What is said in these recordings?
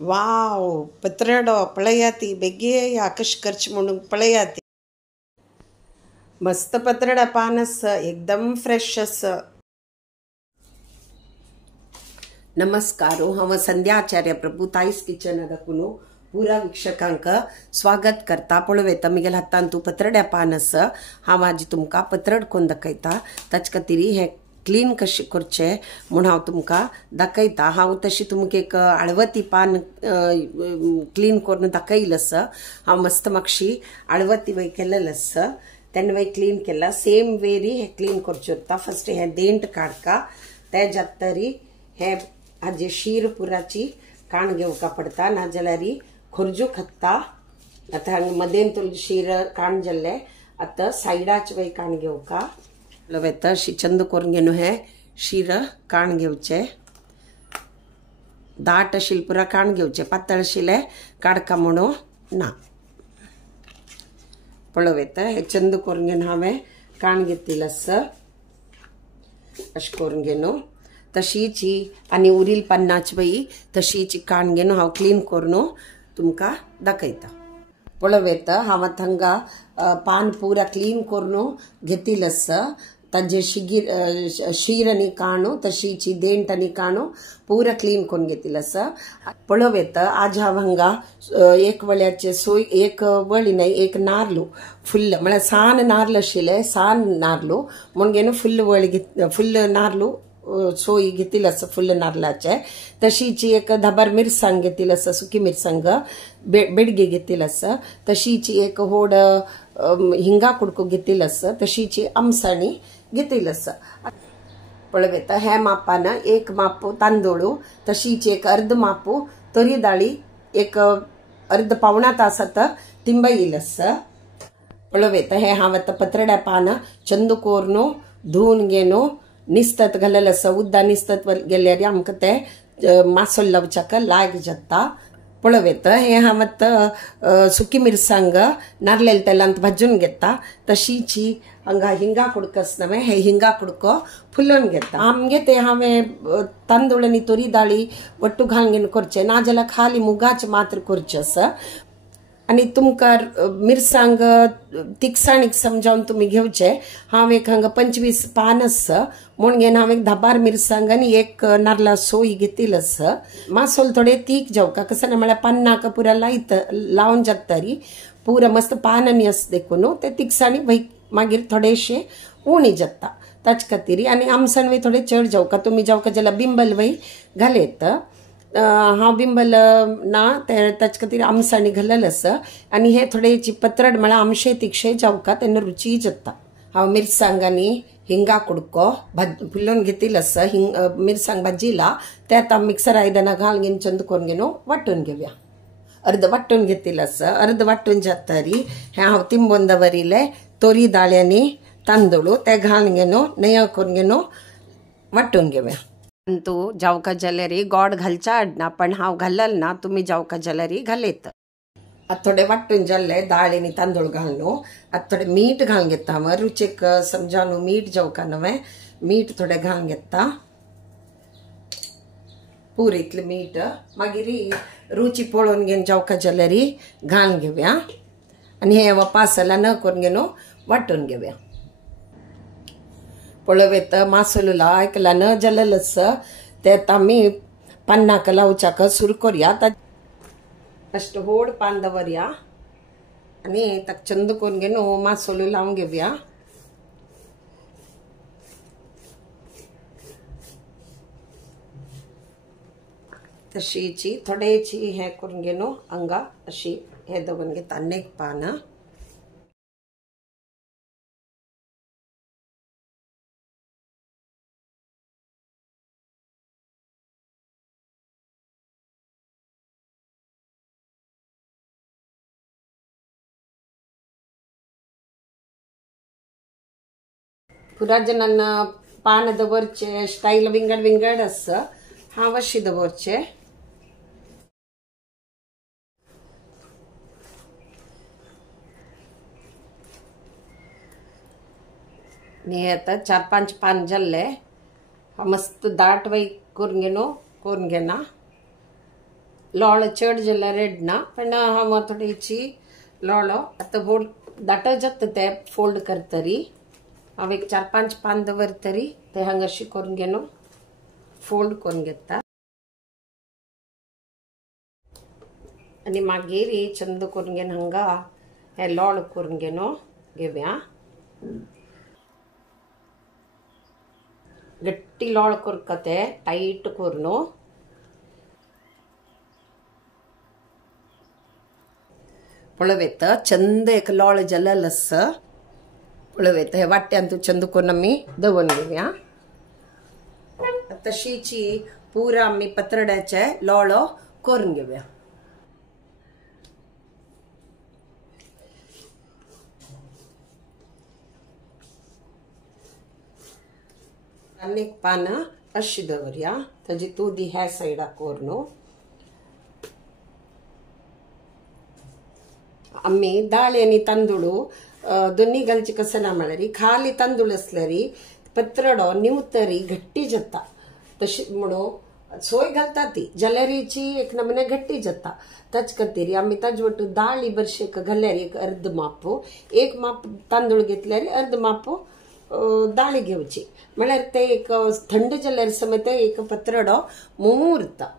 Wow पत्रडो पळयाती बेगे आकाश खर्च म्हणून पळयाती मस्त पत्रडा पान अस एकदम फ्रेश अस। नमस्कार हांव संध्या आचार्य प्रभू ताईस किचन अदकुनु पुरा वीक्षकांक स्वागत करता। पळोवे तमगेल हातान तू पत्रड्या पान अस हांव आज तुमका पत्रड कोण दाखयता ताच खातीर हे क्लीन कशे करचे म्हूण हांव तुमका दाखयता। हांव तशी तुमका एक आळवती पान क्लीन करून दाखयला आस। हांव मस्त मातशी आळवती वय केलेलं आस तेन्ना वय क्लीन केला सेम वेरी हे क्लीन करचे उरता। फर्स्ट हे देंट काडका तेज्यात तरी हे हाजे शीर पुराची काण घेवका पडता नाजाल्यार खोरजू खत्ता। आता मदेन तो शीर काण जाल्ले आता सायडाच वय काण घेवका लवेता अशी चंद करून घेवन हे शीर काण घेवचे। दाट आशिल्ले पुरा काण घेवचे पातळ आशिल्ले काडका म्हणून ना। पळोवेता हे चंद करून घेवन हांवें काण घेतिल्लो आस अशें करून घेवन तशीच आनी उरील पन्नाच वय तशीच काण घेवन हांव क्लीन करून तुमका दाखयता। पळोवेता हांव हांगा पान पुरा क्लीन करून घेतिल्लो आस। ताजे शीर आनी काणू तशीच देंट आनी काणू पुरा क्लीन करून घेतिल्लो आस। पळोवेता आज हांव हांगा एक वळ्याचे सोय एक वळी न्हय एक नारलू फुल्ल म्हळ्यार सान नारळ आशिल्ले सान नारलू म्हूण घेवन फुल्ल वळी फुल्ल नारलू सोय घेतिल्लो आस फुल्ल नारळाचे। तशीच एक धबार मिरसांग घेतिल्लो आस सुकी मिरसांग बेडगे घेतिल्लो आस। तशीच एक होड हिंगा कुडको घेतिल्लो आस। तशीच आमसाणी घेतिल्लो आस। पळोवेता हे मापान एक माप तांदूळ तशीच एक अर्ध माप तरी दाळी एक अर्ध पावणा तासात तिंबयिल्लो आस। पळोवेता हे हांव आतां पत्रड्या पान चंद करून धुवन घेवन निस्तत घालेलें आसा। उद्दां निस्तत गेल्यार आमकां ते मासोल लावच्याक लाग जाता। पळोवेता हे हांव आतां सुकी मिरसांग नारळेल तेलांत भाजून घेता। तशीच हांगा हिंगा कुडको आसता हे हिंगा कुडको फुलोवन घेता। आमगे ते हांवें तांदूळ आनी तोरी दाळी वट्टू घालून घेवन करचे नाजाल्यार खाली मुगाचे मात्र करचे आस। आनी तुमकां मिरसांग तिखसाणीक समजावन तुमी घेवचे। हांव एक हांगा 25 पान आस म्हूण घेवन हांव एक 10 मिरसांग आनी एक नारळा सोय घेतिल्लो आस। मासोल थोडे तीख जावका कसं म्हळ्यार पानाक पुरा लायत लावन जातरी पुरा मस्त पान आनी आस देखून ते तिखसाणी मागीर थोडेशे उणी जाता ताचे खातीर। आनी आमसाण वय थोडे चड जावका तुमी जावका जाल्यार बिंबल वय घालेत। हांव बिंबल ना ताचे खातीर आमसाणी घालेलो आस। आनी हे थोडे पत्रड म्हळ्यार आमशे तिखशे जावका तेन्ना रुची जाता। हांव मिरसांग आनी हिंगा कुडको फुलोवन घेतिल्लो आस। मिरसांग भाजिला ते आतां मिक्सर आयदनां घालून घेवन चंद करून घेवन वांटून घेवया। अर्द वांटून घेतिल्लो आस। अर्द वांटून जातरी हे हांव तिंबोवन दवरिल्ले तोरी दाळ आनी तांदूळ ते घालून घेवन नय करून घेवन वांटून घेवया। तू जावका जाल्यार गोड घालचा आडना पण हांव घालल ना तुमी जावका जाल्यार घालयत। आता थोडे वांटून जाल्ले दाळ आनी तांदूळ घालून आता थोडे मीठ घालून घेता। हांव रुचीक समजावन मीठ जावका नवे मीठ थोडे घालून घेता पुरो इतलें मीठ। मागीर रुची पळोवन घेवन जावका जाल्यार घालून घेवया आनी हे वापासला न करून घेवन वांटून घेवया। पळोवेता मासोलो लायकला न जालेलो आस ते आमी पानाक लावच्याक सुरू करूया। फस्ट होड पान दवरया आनी ताका चंद करून घेवन मासोलो लावन घेवया। तशीच थोडेची हे करून घेवन हांगा अशी हे दवरून घेता अनेक पान। पुरा जणांना पान दवरचे स्टाईल विंगड विंगड आस। हांव अशी दवरचे। मी आता 4-5 पान जाल्ले हांव मस्त दाट वय करून घेना लोळ चड जाल्यार रेड ना पण हांव थोडीची लोळो आतां बोल दाट जाता ते फोल्ड करतरी हांव एक 4-5 पान दवरतरी ते हांगाशी करून घेनो फोल्ड करून घेता आनी मागीर चंद करून घेवन हांगा हे लोळ करून घेनो घेवया गट्टी लोळ करता ते टाईट करून पळवेत चंद एक लोळ जल्लेलें आसा पळवेत हे वाट्यान तू चंद करून आमी दवरून घेवया तशीची पुरा आमी पत्रड्याचे लोळो करून घेवया आनी एक पान अशी दवरया ताजी तुदी ह्या सायडाक करून आम्ही दाळ आणि तांदूळ दोन्ही घालची कसं ना म्हळ्यार खाली तांदूळ असल्यारी पत्रडो निवतरी घट्टी जाता तशी म्हणून सोय घालता ती जलेरीची एक नमुने घट्टी जाता ताच खातीर आम्ही ताज वटू दाळ बरशेक घाल्यार एक अर्ध माप एक माप तांदूळ घेतल्यार अर्ध माप दाळ घेवची म्हळ्यार ते एक थंड जाल्यार समेत एक पत्रडो मोव उरता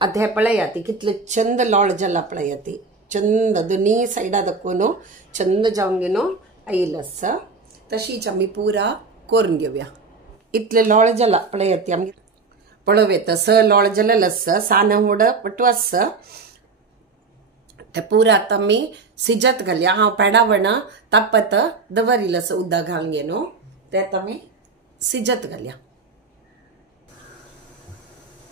आता हे पळया ती कितले चंद लोळ जाला पळया ती चंद दोन्ही सायडा दाखोवन चंद जावन घेनो आयिल्लो आसा तशीच आमी पुरा करून घेवया इतले लोळ जाला पळया ती आमी पळोवेत स लोळ जालेलो आसा सान हुड पटू आसा ते पुरा आता आमी सिजत घालया हांव पेडावण तापत दवरिल्लो आसा उदक घालून घेनो ते आता आमी सिजत घालया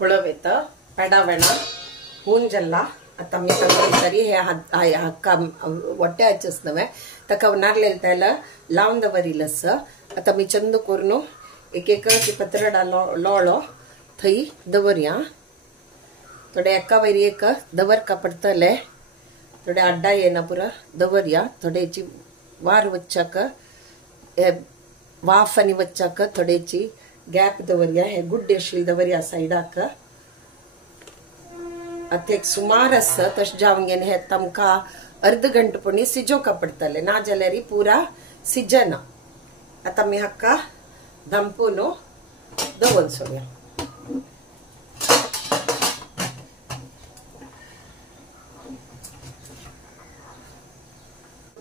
पळोवेत पेडावण होऊन जाला आता मी तरी हे हक्का वट्याचे नवे ताका नारलेल त्याला लावन दवरिल्लो आसा आता मी चंद करून एक एक पत्रडा लोळो थंय दवरया थोडे एका वयर एक दवरका पडटले थोडे अड्डा येना पुरा दवरया थोडेची वार वच्चाक वाफ आनी वच्चाक थोडेची गॅप दवरया हे गुड्डे आशिल्ले दवरया सायडाक आता एक सुमार आसा तशें जावन घेवन हे तमका अर्ध घंटपणी सिजोवका पडटले ना जाल्यार पुरा सिजना आता मी हक्का दंपून दवरून सोडया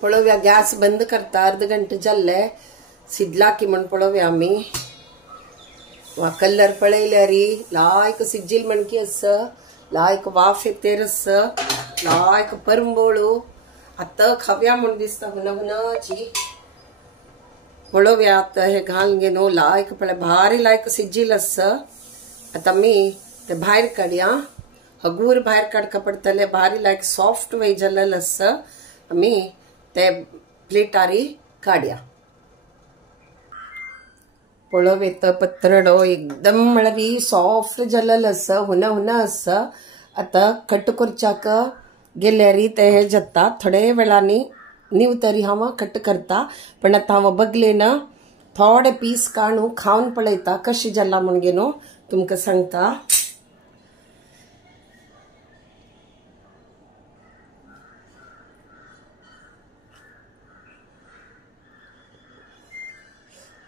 पळोवया गॅस बंद करता अर्ध घंटे जाल्ले सिजला की म्हण पळोवया आमी वा कलर पळयल्यार लायक सिजील म्हणकी आसा लायक वाफ येतेर आसा लायक परंबोळू आता खाव्या म्हण दिसता हुनहुनाची पळोवया आता हे घालून घेनो लायक पळय भारी लायक सिजील आसा आता मी ते भायर काडया हगूर भायर काडका पडटले भारी लायक सॉफ्ट वे जाल्लेलो आसा आमी ते प्लेटारी काडया पळोवेत पत्रडो एकदम म्हळ्यार सॉफ्ट जाल्लेलो आसा हुना आसा आता कट करच्याक गेल्यार ते हे जाता थोडे वेळानी निवतरी हांव कट करता पण आता हांव बगलेन थोडे पीस काडून खावन पळयता कशी जाला म्हण घेनो तुमकां सांगता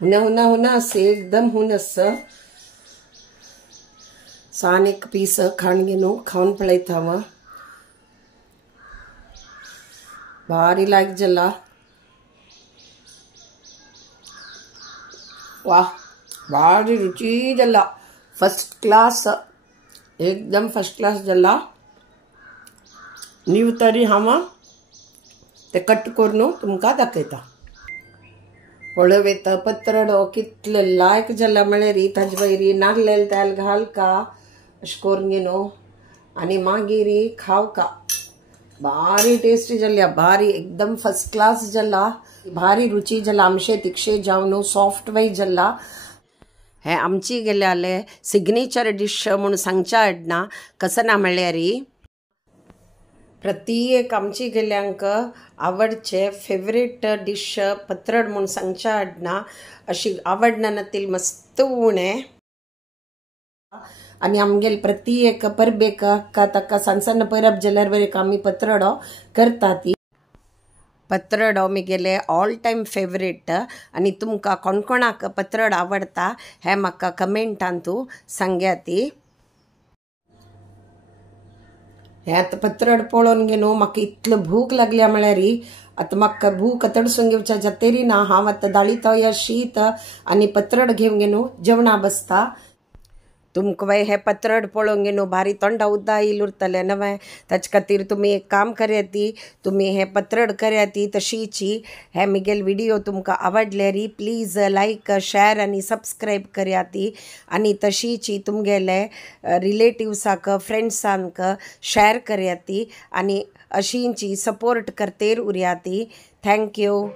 हुना आसा एकदम हुन आसा सान एक पीस खाण घेनो खावन पळयता हांव भारी लायक जाला वाह भारी रुची जाला फर्स्ट क्लास एकदम फर्स्ट क्लास जाला नीव तरी हांव ते कट करून तुमकां दाखयता पळवेता पत्रडो कितले लायक जाला म्हळ्यार ताजे वयरी नागलेले तेल घालका अशें करून न्हू आनी मागीर खावका भारी टेस्टी जाल्या भारी एकदम फर्स्ट क्लास जाला भारी रुची जाला आमचे तिक्षे जावन सॉफ्ट वायज जाला हे आमची गेल्याले सिग्नेचर डिश म्हणून सांगच्या आडना कसं ना म्हळ्यार प्रत्येक आमची गेल्यांक आवडचे फेवरेट डिश पत्रड म्हणून सांगच्या आडना अशी आवडनातील मस्त उणे आणि आमगेल प्रत्येक परबेक ताका सण सण परब जाल्यार वरेक आमी पत्रडो करता ती पत्रडो म्हगेले ऑल टायम फेवरेट आणि तुमकां कोणकोणाक पत्रड आवडता हे म्हाका कमेंटान तूं सांग्याती हे आतां पत्रड पळोवन न्हू म्हाका इतलो भूक लागल्या म्हळ्यार आतां म्हाका भूक तडसून घेवच्या जातेरी ना हांव आतां दाळीतोया शीत आनी पत्रड घेवन न्हू जेवणा बसता तुमकां हे पत्रड पळोवंक न्हू भारी तोंडा उद्दा येयला उरतलें नवें ताचे खातीर तुमी एक काम कराती तुमी हे पत्रड कराती तशीची हे म्हगेल व्हिडिओ तुमकां आवडल्यार प्लीज लायक शेअर आनी सबस्क्रायब कराती आनी तशीची तुमगेले रिलेटिव्साक फ्रेंड्सांक शेअर कराती आनी अशींची सपोर्ट करतेर उरयाती थँक्यू